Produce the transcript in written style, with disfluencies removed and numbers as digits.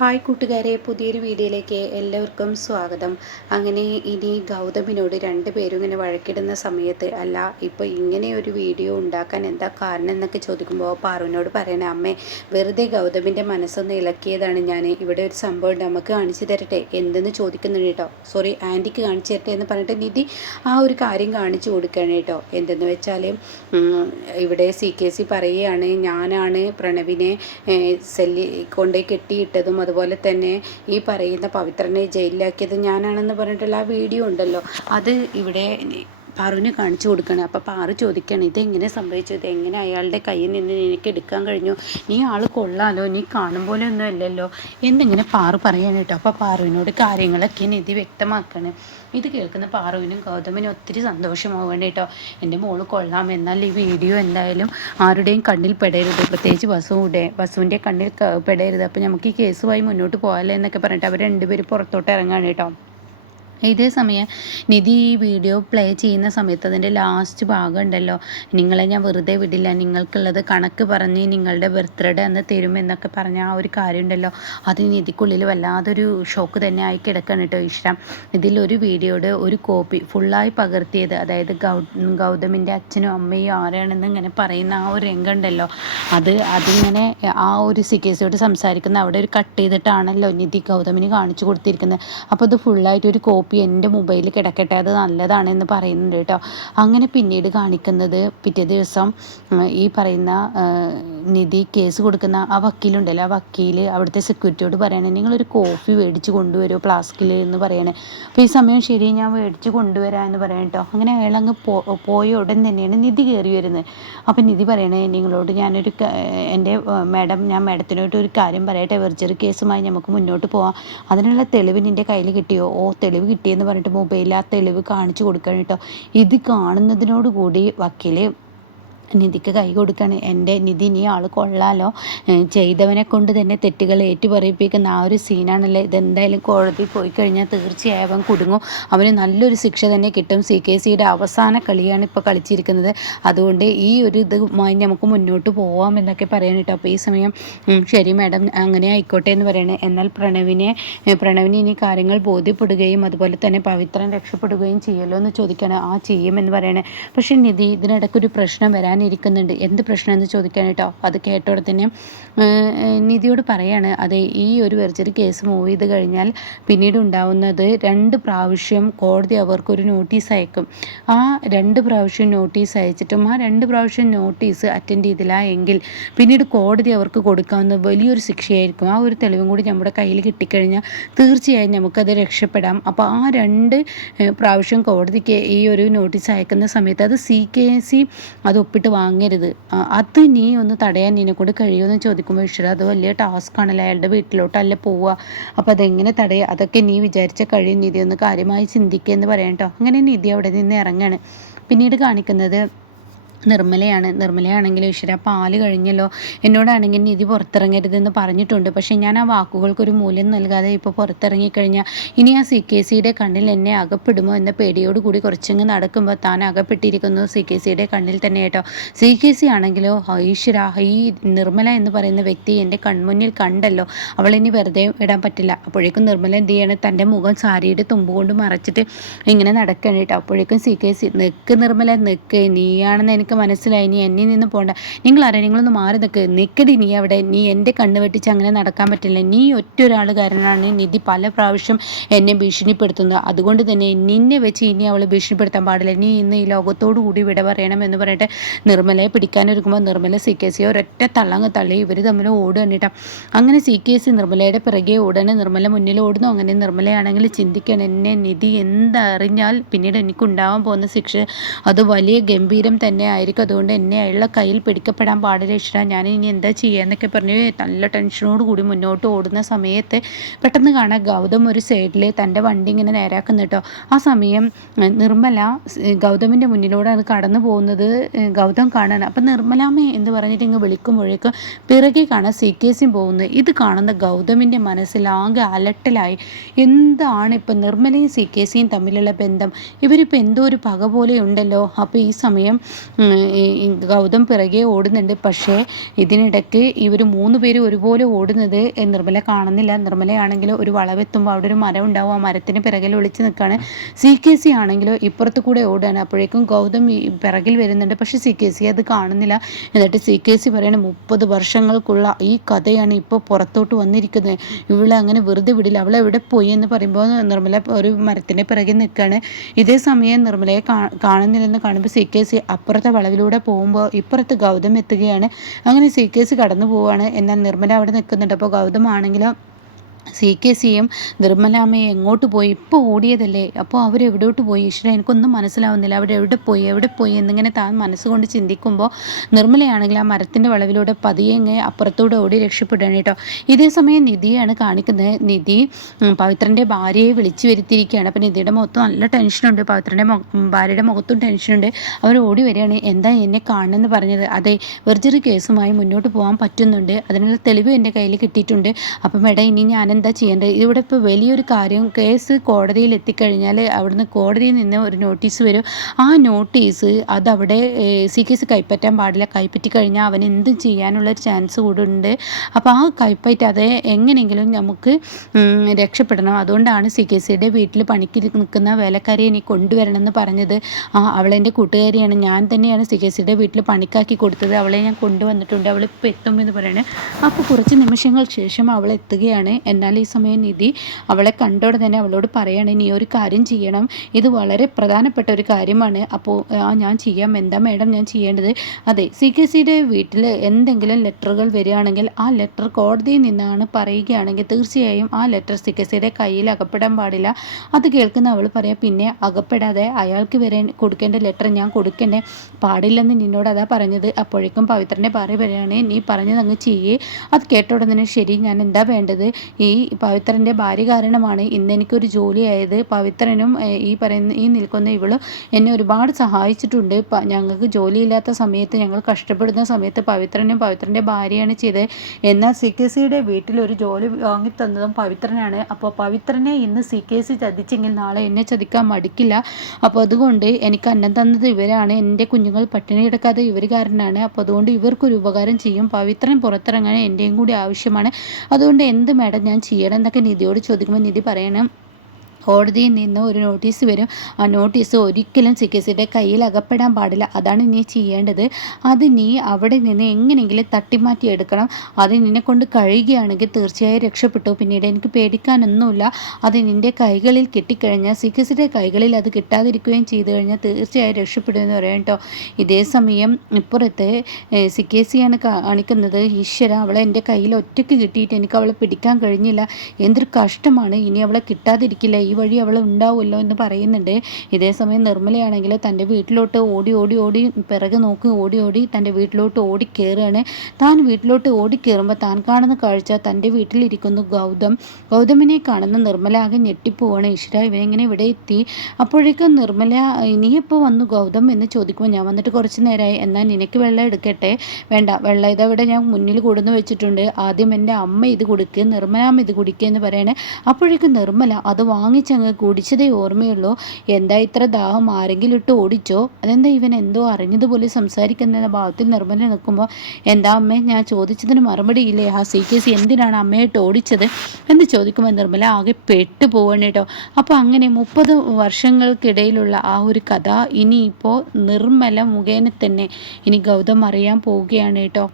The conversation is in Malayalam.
ഹായ് കൂട്ടുകാരെ, പുതിയൊരു വീഡിയോയിലേക്ക് എല്ലാവർക്കും സ്വാഗതം. അങ്ങനെ ഇനി ഗൗതമിനോട് രണ്ടുപേരും ഇങ്ങനെ വഴക്കിടുന്ന സമയത്ത് അല്ല ഇപ്പോൾ ഇങ്ങനെ ഒരു വീഡിയോ ഉണ്ടാക്കാൻ എന്താ കാരണം എന്നൊക്കെ ചോദിക്കുമ്പോൾ പാറുവിനോട് പറയണേ, അമ്മേ വെറുതെ ഗൗതമിൻ്റെ മനസ്സൊന്ന് ഇളക്കിയതാണ് ഞാൻ. ഇവിടെ ഒരു സംഭവം ഉണ്ട്, നമുക്ക് കാണിച്ചു തരട്ടെ എന്തെന്ന് ചോദിക്കുന്നുണ്ട് കേട്ടോ. സോറി, ആൻറ്റിക്ക് കാണിച്ചു തരട്ടെ എന്ന് പറഞ്ഞിട്ട് നിധി ആ ഒരു കാര്യം കാണിച്ചു കൊടുക്കുകയാണ് കേട്ടോ. എന്തെന്ന് വെച്ചാൽ ഇവിടെ CKC പറയുകയാണ്, ഞാനാണ് പ്രണവിനെ കൊണ്ടുപോയി കെട്ടിയിട്ടതും അതുപോലെ തന്നെ ഈ പറയുന്ന പവിത്രനെ ജയിലിലാക്കിയത് ഞാനാണെന്ന് പറഞ്ഞിട്ടുള്ള ആ വീഡിയോ ഉണ്ടല്ലോ, അത് ഇവിടെ പാറുവിന് കാണിച്ചു കൊടുക്കണം. അപ്പോൾ പാറു ചോദിക്കുകയാണ്, ഇതെങ്ങനെ സംഭവിച്ചു, ഇതെങ്ങനെ അയാളുടെ കയ്യിൽ നിന്ന് എനിക്ക് എടുക്കാൻ കഴിഞ്ഞു, നീ ആൾ കൊള്ളാലോ, നീ കാണും പോലെ ഒന്നും അല്ലല്ലോ എന്നിങ്ങനെ പാറു പറയാൻ കേട്ടോ. അപ്പോൾ പാറുവിനോട് കാര്യങ്ങളൊക്കെ നിധി വ്യക്തമാക്കണം. ഇത് കേൾക്കുന്ന പാറുവിനും ഗൗതമിനും ഒത്തിരി സന്തോഷമാവുകയാണ് കേട്ടോ. എൻ്റെ മോള് കൊള്ളാം, എന്നാൽ ഈ വീഡിയോ എന്തായാലും ആരുടെയും കണ്ണിൽ പെടരുത്, പ്രത്യേകിച്ച് വസുവിൻ്റെ കണ്ണിൽ പെടരുത്, അപ്പോൾ നമുക്ക് ഈ കേസുമായി മുന്നോട്ട് പോകാമല്ലോ എന്നൊക്കെ പറഞ്ഞിട്ട് അവർ രണ്ടുപേരും പുറത്തോട്ട് ഇറങ്ങാണ് കേട്ടോ. ഇതേ സമയം നിധി ഈ വീഡിയോ പ്ലേ ചെയ്യുന്ന സമയത്ത് അതിൻ്റെ ലാസ്റ്റ് ഭാഗം ഉണ്ടല്ലോ, നിങ്ങളെ ഞാൻ വെറുതെ വിടില്ല, നിങ്ങൾക്കുള്ളത് കണക്ക് പറഞ്ഞ് നിങ്ങളുടെ ബർത്ത്ഡേ അന്ന് തരുമെന്നൊക്കെ പറഞ്ഞ ആ ഒരു കാര്യം ഉണ്ടല്ലോ, അത് നിധിക്കുള്ളിൽ വല്ലാതൊരു ഷോക്ക് തന്നെ ആയി കിടക്കണം കേട്ടോ. ഇഷ്ടം ഇതിലൊരു വീഡിയോയുടെ ഒരു കോപ്പി ഫുള്ളായി പകർത്തിയത്, അതായത് ഗൗതമിൻ്റെ അച്ഛനും അമ്മയും ആരാണെന്ന് ഇങ്ങനെ പറയുന്ന ആ ഒരു രംഗം ഉണ്ടല്ലോ, അതിങ്ങനെ ആ ഒരു CKCയോട് സംസാരിക്കുന്ന അവിടെ ഒരു കട്ട് ചെയ്തിട്ടാണല്ലോ നിധി ഗൗതമിന് കാണിച്ചു കൊടുത്തിരിക്കുന്നത്. അപ്പോൾ അത് ഫുള്ളായിട്ട് ഒരു കോപ്പി എൻ്റെ മൊബൈലിൽ കിടക്കട്ടെ, അത് നല്ലതാണെന്ന് പറയുന്നുണ്ട് കേട്ടോ. അങ്ങനെ പിന്നീട് കാണിക്കുന്നത് പിറ്റേ ദിവസം ഈ പറയുന്ന നിധി കേസ് കൊടുക്കുന്ന ആ വക്കീലുണ്ടല്ലോ, ആ വക്കീൽ അവിടുത്തെ സെക്യൂരിറ്റിയോട് പറയണേ, നിങ്ങളൊരു കോഫി മേടിച്ച് കൊണ്ടുവരുമോ ഫ്ലാസ്കിൽ എന്ന് പറയണേ. അപ്പോൾ ഈ സമയം ശരി, ഞാൻ മേടിച്ച് കൊണ്ടുവരാം എന്ന് പറയാം കേട്ടോ. അങ്ങനെ അയാളങ്ങ് പോയ ഉടൻ തന്നെയാണ് നിധി കയറി വരുന്നത്. അപ്പം നിധി പറയണേ, നിങ്ങളോട് എൻ്റെ മാഡം, ഞാൻ മാഡത്തിനോട്ട് ഒരു കാര്യം പറയട്ടെ, വെർജറി കേസുമായി നമുക്ക് മുന്നോട്ട് പോവാം, അതിനുള്ള തെളിവ് നിൻ്റെ കയ്യിൽ കിട്ടിയോ? ഓ, തെളിവ് കിട്ടിയെന്ന് പറഞ്ഞിട്ട് മൊബൈലിൽ ആ തെളിവ് കാണിച്ചു കൊടുക്കണം കേട്ടോ. ഇത് കാണുന്നതിനോടുകൂടി വക്കീല് നിധിക്ക് കൈ കൊടുക്കുകയാണ്. എൻ്റെ നിധി, നീ ആൾ കൊള്ളാലോ, ചെയ്തവനെ കൊണ്ട് തന്നെ തെറ്റുകൾ ഏറ്റുപറയിപ്പിക്കുന്ന ആ ഒരു സീനാണല്ലേ. ഇതെന്തായാലും കോടതി പോയി കഴിഞ്ഞാൽ തീർച്ചയായും അവൻ കുടുങ്ങും, അവന് നല്ലൊരു ശിക്ഷ തന്നെ കിട്ടും. CKCയുടെ അവസാന കളിയാണ് ഇപ്പോൾ കളിച്ചിരിക്കുന്നത്, അതുകൊണ്ട് ഈ ഒരു ഇതുമായി നമുക്ക് മുന്നോട്ട് പോവാം എന്നൊക്കെ പറയാൻ കേട്ടോ. അപ്പോൾ ഈ സമയം ശരി മാഡം, അങ്ങനെ ആയിക്കോട്ടെ എന്ന് പറയണേ. എന്നാൽ പ്രണവിന് ഇനി കാര്യങ്ങൾ ബോധ്യപ്പെടുകയും അതുപോലെ തന്നെ പവിത്രൻ രക്ഷപ്പെടുകയും ചെയ്യുമല്ലോ എന്ന് ചോദിക്കുകയാണ്. ആ ചെയ്യുമെന്ന് പറയണേ. പക്ഷേ നിധി, ഇതിനിടയ്ക്കൊരു പ്രശ്നം ഇരിക്കുന്നുണ്ട്. എന്ത് പ്രശ്നം എന്ന് ചോദിക്കാൻ കേട്ടോ. അത് കേട്ടോടെ തന്നെ നിധിയോട് പറയാണ്, അതെ, ഈ ഒരു വെർജറി കേസ് മൂവ് ചെയ്ത് കഴിഞ്ഞാൽ പിന്നീട് ഉണ്ടാവുന്നത് 2 പ്രാവശ്യം കോടതി അവർക്കൊരു നോട്ടീസ് അയക്കും. ആ 2 പ്രാവശ്യം നോട്ടീസ് അയച്ചിട്ടും ആ 2 പ്രാവശ്യം നോട്ടീസ് അറ്റൻഡ് ചെയ്തില്ല എങ്കിൽ പിന്നീട് കോടതി അവർക്ക് കൊടുക്കാവുന്ന വലിയൊരു ശിക്ഷയായിരിക്കും. ആ ഒരു തെളിവും കൂടി നമ്മുടെ കയ്യിൽ കിട്ടിക്കഴിഞ്ഞാൽ തീർച്ചയായും നമുക്കത് രക്ഷപ്പെടാം. അപ്പോൾ ആ 2 പ്രാവശ്യം കോടതിക്ക് ഈ ഒരു നോട്ടീസ് അയക്കുന്ന സമയത്ത് അത് CKC അത് ഒപ്പിട്ട് വാങ്ങരുത്, അത് നീ ഒന്ന് തടയാൻ നിന്നെക്കൊണ്ട് കഴിയുമെന്ന് ചോദിക്കുമ്പോൾ, ഈശ്വര, അത് വലിയ ടാസ്ക്കാണല്ലോ, അയാളുടെ വീട്ടിലോട്ടല്ലേ പോവുക, അപ്പോൾ അതെങ്ങനെ തടയുക, അതൊക്കെ നീ വിചാരിച്ച കഴിയും, നിധി ഒന്ന് കാര്യമായി ചിന്തിക്കുക എന്ന് പറയാം കേട്ടോ. അങ്ങനെ നിധി അവിടെ നിന്ന് ഇറങ്ങാണ്. പിന്നീട് കാണിക്കുന്നത് നിർമ്മലയാണെങ്കിൽ, ഈശ്വര, പാല് കഴിഞ്ഞല്ലോ, എന്നോടാണെങ്കിൽ നിധി പുറത്തിറങ്ങരുതെന്ന് പറഞ്ഞിട്ടുണ്ട്, പക്ഷേ ഞാൻ ആ വാക്കുകൾക്കൊരു മൂല്യം നൽകാതെ ഇപ്പോൾ പുറത്തിറങ്ങിക്കഴിഞ്ഞാൽ ഇനി ആ CKCയുടെ കണ്ണിൽ എന്നെ അകപ്പെടുമോ എന്ന പേടിയോട് കൂടി കുറച്ചങ്ങ് നടക്കുമ്പോൾ താൻ അകപ്പെട്ടിരിക്കുന്നു CKCയുടെ കണ്ണിൽ തന്നെ കേട്ടോ. CKC ആണെങ്കിലോ, ഈശ്വര, ഈ നിർമ്മല എന്ന് പറയുന്ന വ്യക്തി എൻ്റെ കൺമുന്നിൽ കണ്ടല്ലോ, അവളിനി വെറുതെ ഇടാൻ പറ്റില്ല. അപ്പോഴേക്കും നിർമ്മല എന്ത് ചെയ്യണം, തൻ്റെ മുഖം സാരിയുടെ തുമ്പ് കൊണ്ട് മറച്ചിട്ട് ഇങ്ങനെ നടക്കണം കേട്ടോ. അപ്പോഴേക്കും CKC, നിൽക്ക് നിർമ്മല, നിൽക്ക്, നീയാണെന്ന് എനിക്ക് മനസ്സിലായി, നീ എന്നിൽ നിന്ന് പോകണ്ട, നിങ്ങളറിയാം, നിങ്ങളൊന്ന് മാറി നിൽക്കടി, നീ അവിടെ, നീ എൻ്റെ കണ്ണ് വെട്ടിച്ച് അങ്ങനെ നടക്കാൻ പറ്റില്ല, നീ ഒറ്റൊരാൾ കാരണമാണ് നിധി പല പ്രാവശ്യം എന്നെ ഭീഷണിപ്പെടുത്തുന്നത്, അതുകൊണ്ട് തന്നെ നിന്നെ വെച്ച് ഇനി അവളെ ഭീഷണിപ്പെടുത്താൻ പാടില്ല, നീ ഇന്ന് ഈ ലോകത്തോടു കൂടി വിട പറയണം എന്ന് പറഞ്ഞിട്ട് നിർമ്മലയെ പിടിക്കാനൊരുക്കുമ്പോൾ നിർമ്മല CKCയെ ഒരൊറ്റ തള്ളങ്ങ് തള്ളി ഇവർ തമ്മിൽ ഓടുകയാണ് കേട്ടോ. അങ്ങനെ CKC നിർമ്മലയുടെ പിറകെ ഓടാണ്, നിർമ്മല മുന്നിൽ ഓടുന്നു. അങ്ങനെ നിർമ്മലയാണെങ്കിൽ ചിന്തിക്കണം, എന്നെ നിധി എന്തറിഞ്ഞാൽ പിന്നീട് എനിക്കുണ്ടാവാൻ പോകുന്ന ശിക്ഷ അത് വലിയ ഗംഭീരം തന്നെ ആയിരിക്കും, അതുകൊണ്ട് എന്നെ അയാളുടെ കയ്യിൽ പിടിക്കപ്പെടാൻ പാടില്ല, ഈശ്വര, ഞാൻ ഇനി എന്താ ചെയ്യുക എന്നൊക്കെ പറഞ്ഞ് നല്ല ടെൻഷനോട് കൂടി മുന്നോട്ട് ഓടുന്ന സമയത്ത് പെട്ടെന്ന് കാണാം ഗൗതം ഒരു സൈഡിൽ തൻ്റെ വണ്ടി ഇങ്ങനെ നേരാക്കുന്നു കേട്ടോ. ആ സമയം നിർമ്മല ഗൗതമിൻ്റെ മുന്നിലൂടെയാണ് കടന്നു പോകുന്നത്. ഗൗതം കാണാൻ, അപ്പം നിർമ്മലാമ്മേ എന്ന് പറഞ്ഞിട്ട് ഇങ്ങ് വിളിക്കുമ്പോഴേക്കും പിറകെ കാണാൻ CKC പോകുന്നത്. ഇത് കാണുന്ന ഗൗതമിൻ്റെ മനസ്സിലാകെ അലട്ടലായി. എന്താണ് ഇപ്പം നിർമ്മലയും CKCയും തമ്മിലുള്ള ബന്ധം, ഇവരിപ്പോൾ എന്തോ ഒരു പക പോലെ ഉണ്ടല്ലോ. അപ്പോൾ ഈ സമയം ഗൗതം പിറകെ ഓടുന്നുണ്ട്. പക്ഷേ ഇതിനിടയ്ക്ക് ഇവർ 3 പേര് ഒരുപോലെ ഓടുന്നത് നിർമ്മല കാണുന്നില്ല. നിർമ്മലയാണെങ്കിലോ ഒരു വളവെത്തുമ്പോൾ അവിടെ ഒരു മരം ഉണ്ടാവും, ആ മരത്തിന് പിറകിൽ ഒളിച്ച് നിൽക്കുകയാണ്. CKC ആണെങ്കിലോ ഇപ്പുറത്ത് കൂടെ ഓടുകയാണ്. അപ്പോഴേക്കും ഗൗതം ഈ പിറകിൽ വരുന്നുണ്ട്. പക്ഷേ CKC അത് കാണുന്നില്ല. എന്നിട്ട് CKC പറയണ 30 വർഷങ്ങൾക്കുള്ള ഈ കഥയാണ് ഇപ്പോൾ പുറത്തോട്ട് വന്നിരിക്കുന്നത്, ഇവളെ അങ്ങനെ വെറുതെ വിടില്ല, അവളെ എവിടെ പോയി എന്ന് പറയുമ്പോൾ നിർമ്മല ഒരു മരത്തിൻ്റെ പിറകിൽ നിൽക്കുകയാണ്. ഇതേ സമയം നിർമ്മലയെ കാണുന്നില്ലെന്ന് കാണുമ്പോൾ CKC അപ്പുറത്തെ വളവിലൂടെ പോകുമ്പോൾ ഇപ്പുറത്ത് ഗൗതം എത്തുകയാണ്. അങ്ങനെ CKC കടന്നു പോവുകയാണ്. എന്നാൽ നിർമ്മല അവിടെ നിൽക്കുന്നുണ്ട്. അപ്പോൾ ഗൗതം ആണെങ്കിലോ CKCയും നിർമ്മലാമ്മയെ എങ്ങോട്ട് പോയി, ഇപ്പോൾ ഓടിയതല്ലേ, അപ്പോൾ അവരെവിടോട്ട് പോയി, ഈശ്വര എനിക്കൊന്നും മനസ്സിലാവുന്നില്ല, എവിടെ പോയി എന്നിങ്ങനെ താൻ മനസ്സുകൊണ്ട് ചിന്തിക്കുമ്പോൾ നിർമ്മലയാണെങ്കിൽ ആ മരത്തിൻ്റെ വളവിലൂടെ പതിയെ അപ്പുറത്തൂടെ ഓടി രക്ഷപ്പെടുകയാണ് കേട്ടോ. ഇതേ സമയം നിധിയാണ് കാണിക്കുന്നത്. നിധി പവിത്രൻ്റെ ഭാര്യയെ വിളിച്ചു വരുത്തിയിരിക്കുകയാണ്. അപ്പോൾ നിധിയുടെ മുഖത്ത് നല്ല ടെൻഷനുണ്ട്, പവിത്രൻ്റെ ഭാര്യയുടെ മുഖത്തും ടെൻഷനുണ്ട്. അവർ ഓടി വരികയാണ്. എന്താ എന്നെ കാണണമെന്ന് പറഞ്ഞത്? അതെ, വെർജറി കേസുമായി മുന്നോട്ട് പോകാൻ പറ്റുന്നുണ്ട്, അതിനുള്ള തെളിവ് എൻ്റെ കയ്യിൽ കിട്ടിയിട്ടുണ്ട്. അപ്പം മേഡം ഇനി ഞാനെന്താ ചെയ്യേണ്ടത്? ഇവിടെ ഇപ്പോൾ വലിയൊരു കാര്യം, കേസ് കോടതിയിൽ എത്തിക്കഴിഞ്ഞാൽ അവിടുന്ന് കോടതിയിൽ നിന്ന് ഒരു നോട്ടീസ് വരും. ആ നോട്ടീസ് അതവിടെ CKC കൈപ്പറ്റാൻ പാടില്ല. കൈപ്പറ്റിക്കഴിഞ്ഞാൽ അവൻ എന്തും ചെയ്യാനുള്ളൊരു ചാൻസ് കൂടെ ഉണ്ട്. അപ്പോൾ ആ കൈപ്പറ്റാതെ എങ്ങനെയെങ്കിലും നമുക്ക് രക്ഷപ്പെടണം. അതുകൊണ്ടാണ് CKCയുടെ വീട്ടിൽ പണിക്ക് നിൽക്കുന്ന വേലക്കാരിയെ ഇനി കൊണ്ടുവരണമെന്ന് പറഞ്ഞത്. അവളെൻ്റെ കൂട്ടുകാരിയാണ്, ഞാൻ തന്നെയാണ് CKCയുടെ വീട്ടിൽ പണിക്കാക്കി കൊടുത്തത്, അവളെ ഞാൻ കൊണ്ടുവന്നിട്ടുണ്ട്, അവളിപ്പോൾ എത്തുമെന്ന് പറയണേ. അപ്പോൾ കുറച്ച് നിമിഷങ്ങൾക്ക് ശേഷം അവൾ എത്തുകയാണ്. എന്നാൽ ഈ സമയം നിധി അവളെ കണ്ടോടെ തന്നെ അവളോട് പറയാണ്, നീ ഒരു കാര്യം ചെയ്യണം, ഇത് വളരെ പ്രധാനപ്പെട്ട ഒരു കാര്യമാണ്. അപ്പോൾ ഞാൻ ചെയ്യാം, എന്താ മേഡം ഞാൻ ചെയ്യേണ്ടത്? അതെ, CKCയുടെ വീട്ടിൽ എന്തെങ്കിലും ലെറ്ററുകൾ വരികയാണെങ്കിൽ ആ ലെറ്റർ കോടതിയിൽ നിന്നാണ് പറയുകയാണെങ്കിൽ തീർച്ചയായും ആ ലെറ്റർ CKCയുടെ കയ്യിൽ അകപ്പെടാൻ പാടില്ല. അത് കേൾക്കുന്ന അവൾ പറയാം, പിന്നെ അകപ്പെടാതെ അയാൾക്ക് കൊടുക്കേണ്ട ലെറ്റർ ഞാൻ കൊടുക്കേണ്ടേ പാടില്ലെന്ന് നിന്നോട് അതാ പറഞ്ഞത്. അപ്പോഴേക്കും പവിത്രൻ്റെ ഭാര്യ പറയുകയാണ്, നീ പറഞ്ഞത് അങ്ങ് ചെയ്യേ. അത് കേട്ടോടെ തന്നെ ശരി, ഞാൻ എന്താ വേണ്ടത്? ഈ പവിത്രൻ്റെ ഭാര്യ കാരണമാണ് ഇന്ന് എനിക്കൊരു ജോലിയായത്. പവിത്രനും ഈ നിൽക്കുന്ന ഇവളും എന്നെ ഒരുപാട് സഹായിച്ചിട്ടുണ്ട്. ഞങ്ങൾക്ക് ജോലിയില്ലാത്ത സമയത്ത്, ഞങ്ങൾ കഷ്ടപ്പെടുന്ന സമയത്ത് പവിത്രനും പവിത്രൻ്റെ ഭാര്യയാണ് ചെയ്തത്. എന്നാൽ CKCയുടെ വീട്ടിൽ ഒരു ജോലി വാങ്ങിത്തന്നതും പവിത്രനാണ്. അപ്പോൾ പവിത്രനെ ഇന്ന് CKC ചതിച്ചെങ്കിൽ നാളെ എന്നെ ചതിക്കാൻ മടിക്കില്ല. അപ്പോൾ അതുകൊണ്ട് എനിക്ക് അന്നം തന്നത് ഇവരാണ്, എൻ്റെ കുഞ്ഞുങ്ങൾ പട്ടിണി കിടക്കാതെ ഇവർ കാരണമാണ്. അപ്പോൾ അതുകൊണ്ട് ഇവർക്കൊരു ഉപകാരം ചെയ്യും. പവിത്രൻ പുറത്തിറങ്ങാൻ എൻ്റെയും കൂടി ആവശ്യമാണ്. അതുകൊണ്ട് എന്ത് മേഡം ഞാൻ ചെയ്യണം എന്നൊക്കെ നിധിയോട് ചോദിക്കുമ്പോൾ നിധി പറയണം, കോടതിയിൽ നിന്ന് ഒരു നോട്ടീസ് വരും. ആ നോട്ടീസ് ഒരിക്കലും CKCയുടെ കയ്യിൽ അകപ്പെടാൻ പാടില്ല. അതാണ് നീ ചെയ്യേണ്ടത്. അത് നീ അവിടെ നിന്ന് എങ്ങനെയെങ്കിലും തട്ടിമാറ്റി എടുക്കണം. അത് നിന്നെ കൊണ്ട് കഴിയുകയാണെങ്കിൽ തീർച്ചയായും രക്ഷപ്പെട്ടു. പിന്നീട് എനിക്ക് പേടിക്കാനൊന്നുമില്ല. അത് നിൻ്റെ കൈകളിൽ കിട്ടിക്കഴിഞ്ഞാൽ, CKCയുടെ കൈകളിൽ അത് കിട്ടാതിരിക്കുകയും ചെയ്തു കഴിഞ്ഞാൽ തീർച്ചയായും രക്ഷപ്പെടുമെന്ന് പറയാം കേട്ടോ. ഇതേ സമയം ഇപ്പുറത്ത് CKCയാണ് കാണിക്കുന്നത്, ഈശ്വര അവളെ എൻ്റെ കയ്യിൽ ഒറ്റയ്ക്ക് കിട്ടിയിട്ട് എനിക്ക് അവളെ പിടിക്കാൻ കഴിഞ്ഞില്ല, എന്തൊരു കഷ്ടമാണ്, ഇനി അവളെ കിട്ടാതിരിക്കില്ല, ഈ വഴി അവൾ ഉണ്ടാവുമല്ലോ എന്ന് പറയുന്നുണ്ട്. ഇതേസമയം നിർമ്മലയാണെങ്കിൽ തൻ്റെ വീട്ടിലോട്ട് ഓടി പിറകെ നോക്കി ഓടി തൻ്റെ വീട്ടിലോട്ട് ഓടിക്കയറുകയാണ്. താൻ വീട്ടിലോട്ട് ഓടിക്കയറുമ്പോൾ താൻ കാണുന്ന കാഴ്ച, തൻ്റെ വീട്ടിലിരിക്കുന്നു ഗൗതമിനെ കാണുന്ന നിർമ്മല ആകെ ഞെട്ടിപ്പോവാണ്. ഈശ്വര ഇവനെങ്ങനെ ഇവിടെ എത്തി? അപ്പോഴേക്കും നിർമ്മല, നീയെപ്പോൾ വന്നു ഗൗതം എന്ന് ചോദിക്കുമ്പോൾ ഞാൻ വന്നിട്ട് കുറച്ച് നേരമായി, എന്നാൽ നിനക്ക് വെള്ളം എടുക്കട്ടെ? വേണ്ട, വെള്ളം ഇതവിടെ ഞാൻ മുന്നിൽ കൊടുന്ന് വെച്ചിട്ടുണ്ട്, ആദ്യം എൻ്റെ അമ്മ ഇത് കൊടുക്കുക, നിർമ്മലാമ്മ ഇത് കുടിക്കുക എന്ന് പറയണേ. അപ്പോഴേക്കും നിർമ്മല അത് വാങ്ങിച്ചങ്ങ് കുടിച്ചതേ ഓർമ്മയുള്ളൂ. എന്താ ഇത്ര ദാഹം, ആരെങ്കിലും ഇട്ട് ഓടിച്ചോ? അതെന്താ ഇവൻ എന്തോ അറിഞ്ഞതുപോലെ സംസാരിക്കുന്ന ഭാവത്തിൽ നിർമ്മല നിൽക്കുമ്പോൾ, എന്താ അമ്മേ ഞാൻ ചോദിച്ചതിന് മറുപടിയില്ലേ? ആ CKC എന്തിനാണ് അമ്മയായിട്ട് ഓടിച്ചത് എന്ന് ചോദിക്കുമ്പോൾ നിർമ്മല ആകെ പെട്ടു പോവാണ് കേട്ടോ. അപ്പോൾ അങ്ങനെ 30 വർഷങ്ങൾക്കിടയിലുള്ള ആ ഒരു കഥ ഇനിയിപ്പോൾ നിർമ്മല മുഖേന തന്നെ ഇനി ഗൗതം അറിയാൻ പോവുകയാണ് കേട്ടോ.